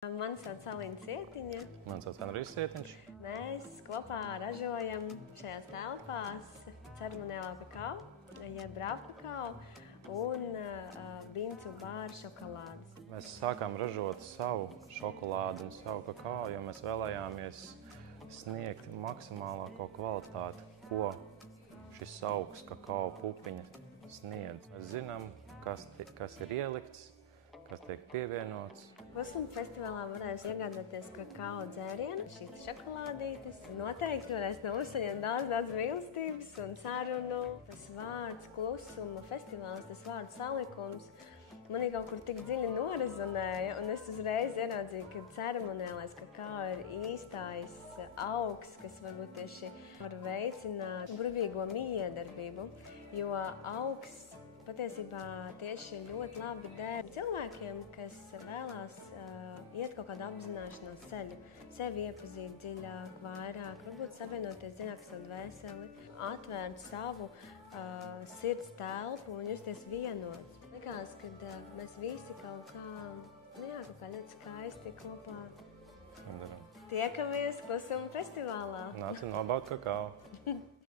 Mani sauc Alīna Cietiņa. Mani sauc Andrijs Cietiņš. Mēs kopā ražojam šajās telpās ceremoniālā kakao, jeb brāvu kakao un Bincu bāru šokolādes. Mēs sākām ražot savu šokolādi un savu kakao, jo mēs vēlējāmies sniegt maksimālāko kvalitāti, ko šis augs kakao pupiņa sniedz. Mēs zinām, kas ir ielikts, kas tiek pievienots. Klusuma festivālā varēs iegādāties kakao dzērienu, šīs šokolādītes. Noteikti varēs no mums saņemt daudz mīlestības un sarunu. Tas vārds Klusuma festivāls, tas vārds salikums, manī kaut kur tik dziļi norezonēja, un es uzreiz ieraudzīju, ka ceremoniālais kakao ir īstais augs, kas varbūt tieši var veicināt burvīgo mijiedarbību, jo augs patiesībā tieši ļoti labi der cilvēkiem, kas vēlās iet kaut kādu apzināšanās ceļu, sevi iepazīt dziļāk, vairāk, varbūt savienoties dziļāk savu dvēseli, atvērt savu sirds telpu un justies vienots. Likās, ka mēs visi kaut kā ļoti skaisti kopā tiekamies Klusuma festivālā. Nāc un nobaud kakao.